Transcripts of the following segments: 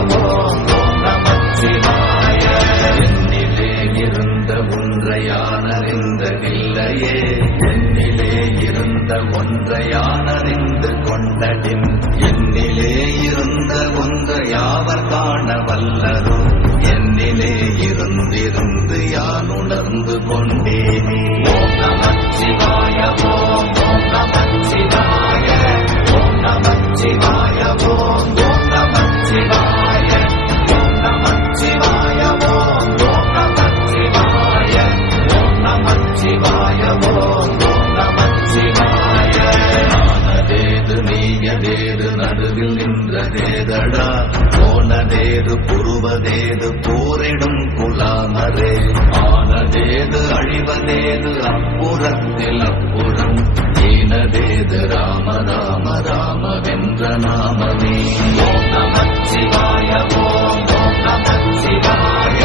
நமச்சிவாய நமச்சிவாய என்னிலே இருந்த ஒன்றையானறிந்ததில்லையே என்னிலே இருந்த ஒன்றையானறிந்து கொண்டடின் என்னிலே இருந்த ஒன்று யாவர் காண வல்லரோ என்னிலே இருந்திருந்து யான் உணர்ந்து கொண்டேனே புருவதேது போரிடும் குலாமரே. ஆனதேது அழிவதேது அப்புறத்தில் அப்புறம். ஈனதேது ராம ராம ராம வென்ற நாமமே. ஓம் நமச்சிவாய ஓம் ஓம் நமச்சிவாய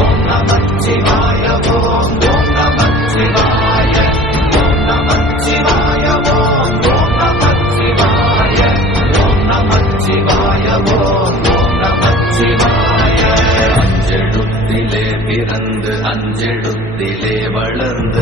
ஓம் நமச்சிவாய ஓம் ஓம் நமச்சிவாய ஓம் நமச்சிவாய ஓம் நமச்சிவாய ஓம் நமச்சிவாய ஓம்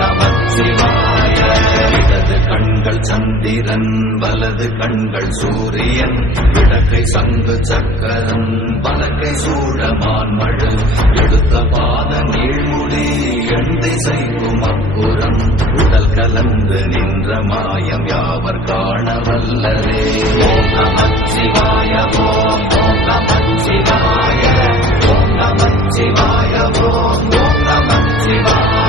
நமச்சிவாய ஓம் இடது கண்கள் சந்திரன் வலது கண்கள் சூரியன் இடக்கை சங்கு சக்கரம் வலக்கை சூழமான் மழு எடுத்த பாத நீழ்முடி எந்தை செய்யும் அப்புறம் உடல் கலந்து நின்ற மாயம் யாவர் காண வல்லரே ஓம் நமச்சிவாய ஓம் ஓம் நமச்சிவாய ஓம் நமச்சிவாய ஓம் ஓம் நமச்சிவாய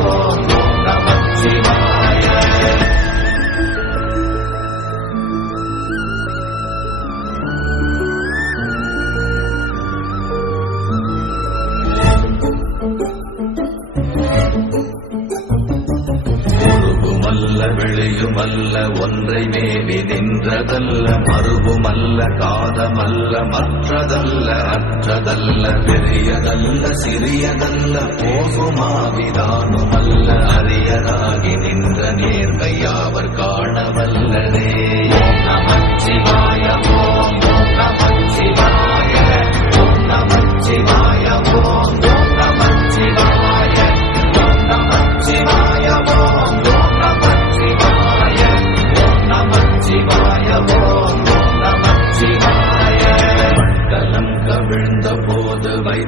நமச்சிவாய அல்ல ஒன்றை மேவி நின்றதல்ல மறுவுமல்ல காதமல்ல மற்றதல்ல அற்றதல்ல பெரியதல்ல சிறியதல்ல போகுமாவிதானுமல்ல அரியதாகி நின்ற நேர்மையாவர் காணவல்லதே. நமச்சிவாயமோ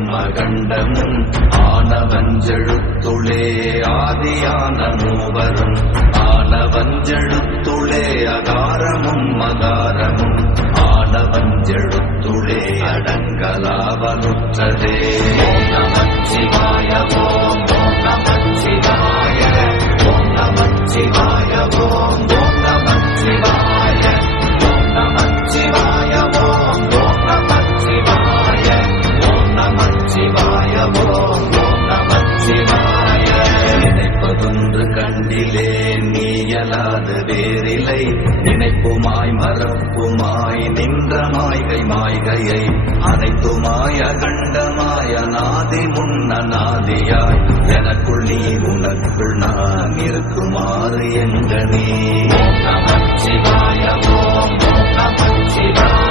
அகண்டமும் ஆனவஞ்செழுத்துளே ஆதியான மூவரும். ஆனவஞ்செழுத்துளே அகாரமும் மகாரமும் ஆனவஞ்செழுத்துளே அடங்கலாவலுற்றதே. ஓம் பேரிலை நினைப்புமாய் மறப்புமாய் நின்ற மாய்கை மாய்கையை அனைத்துமாய கண்டமாய நாதி முன்ன நாதியாய். எனக்குள் நீ உனக்குள் நான் இருக்குமாறு எங்கனே நமச்சிவாய ஓம் நமச்சிவாய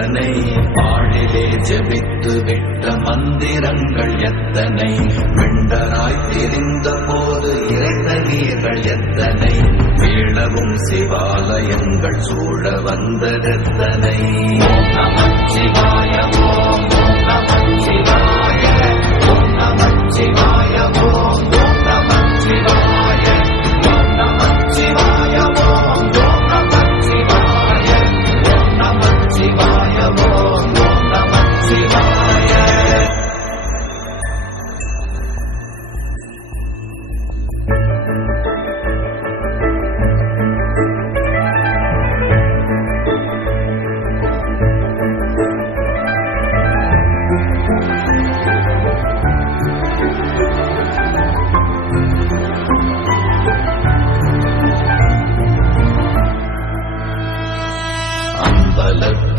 எத்தனை பாடிலே ஜெபித்து விட்ட மந்திரங்கள் எத்தனை? வெண்டராய் தெரிந்த போது இறைந்த நீர்கள் எத்தனை? வீழவும் சிவாலயங்கள் சூழ வந்ததெத்தனை? நமச்சிவாய ஓம் நமச்சிவாய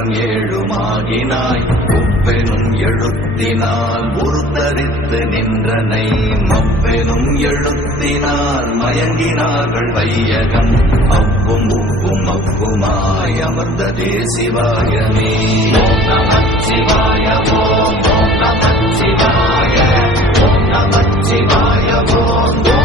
எழுத்தினால் ஏழுமாகினாய். ஒப்பெனும் எழுத்தினால் உருத்தரித்து நின்றனை. மப்பெனும் எழுத்தினால் மயங்கினார்கள் வையகம். அவ்வும் உப்பும் அப்புமாய் அமர்ந்ததே சிவாயமே. ஓம் நமச்சிவாய ஓம். ஓம் நமச்சிவாய ஓம். நமச்சிவாய ஓம்.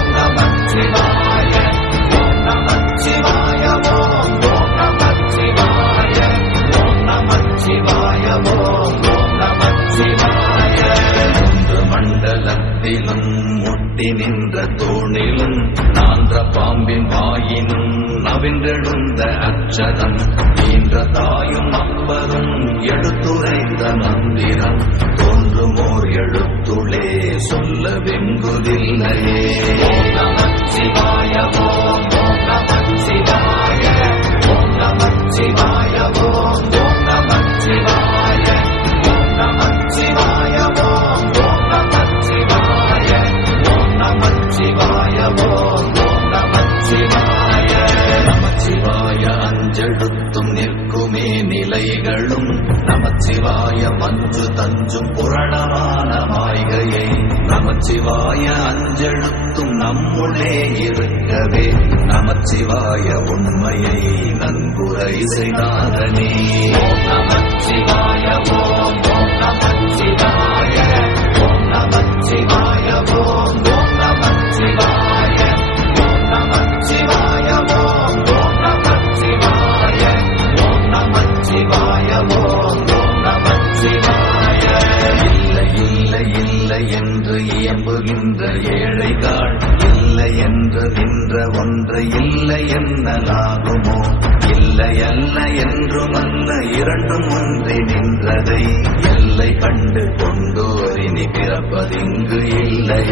மண்டலத்திலும் முட்டி நின்ற தோணிலும் நான்ற பாம்பின் வாயினும் நவின்றெழுந்த அச்சதம். ஈன்ற தாயும் அப்பரும் எடுத்துரைந்த மந்திரம். தோன்றுமோர் எழுத்துளே சொல்ல வெங்குதில்லையே. ஓம் நமச்சிவாய நமச்சிவாய அஞ்செழுத்தும் நம்முள்ளே இருக்கவே. நமச்சிவாய உண்மையை நன்குரை செய்தாதனே. நமச்சிவாய ஓ என்று ஏழைகள் இல்லை என்று நின்ற ஒன்று இல்லை என்னலாகுமோ? இல்லை அல்ல என்றும் அல்ல இரண்டும் ஒன்றி நின்றதை எல்லை கண்டு கொண்டோரினி இனி பிறப்பதிங்கு இல்லை.